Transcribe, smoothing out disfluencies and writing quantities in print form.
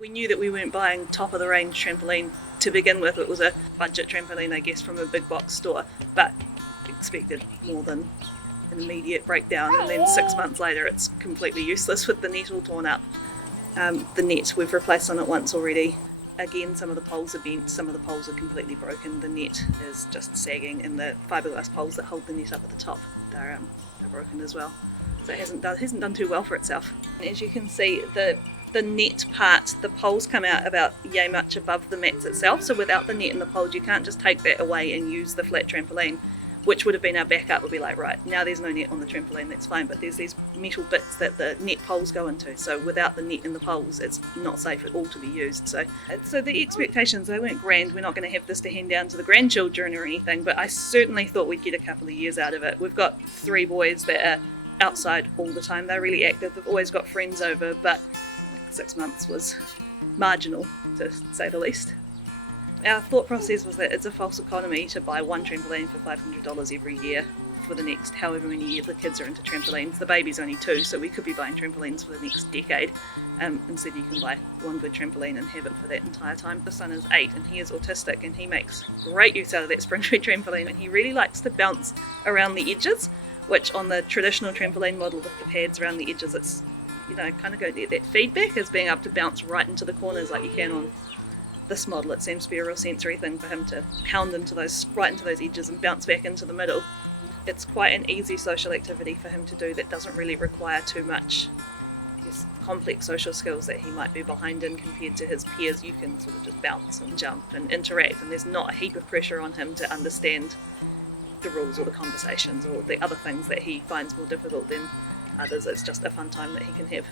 We knew that we weren't buying top of the range trampoline to begin with. It was a budget trampoline, I guess, from a big box store, but expected more than an immediate breakdown, and then 6 months later it's completely useless with the net all torn up. The net we've replaced on it once already. Again, some of the poles are bent, some of the poles are completely broken. The net is just sagging, and the fiberglass poles that hold the net up at the top, they're broken as well. So it hasn't done too well for itself. And as you can see, the net part, the poles come out about yay much above the mats itself, so without the net and the poles you can't just take that away and use the flat trampoline, which would have been our backup. Would be like, right, now there's no net on the trampoline, that's fine, but there's these metal bits that the net poles go into, so without the net and the poles it's not safe at all to be used. So the expectations, they weren't grand. We're not going to have this to hand down to the grandchildren or anything, but I certainly thought we'd get a couple of years out of it. We've got 3 boys that are outside all the time, they're really active, they've always got friends over, but 6 months was marginal, to say the least. Our thought process was that it's a false economy to buy one trampoline for $500 every year for the next however many years the kids are into trampolines. The baby's only 2, so we could be buying trampolines for the next decade. Instead you can buy one good trampoline and have it for that entire time. The son is 8 and he is autistic, and he makes great use out of that Springfree trampoline, and he really likes to bounce around the edges, which on the traditional trampoline model with the pads around the edges, it's, you know, kind of going to get that feedback as being able to bounce right into the corners like you can on this model. It seems to be a real sensory thing for him to pound right into those edges and bounce back into the middle. It's quite an easy social activity for him to do that doesn't really require too much, I guess, complex social skills that he might be behind in compared to his peers. You can sort of just bounce and jump and interact, and there's not a heap of pressure on him to understand the rules or the conversations or the other things that he finds more difficult than others. It's just a fun time that he can have.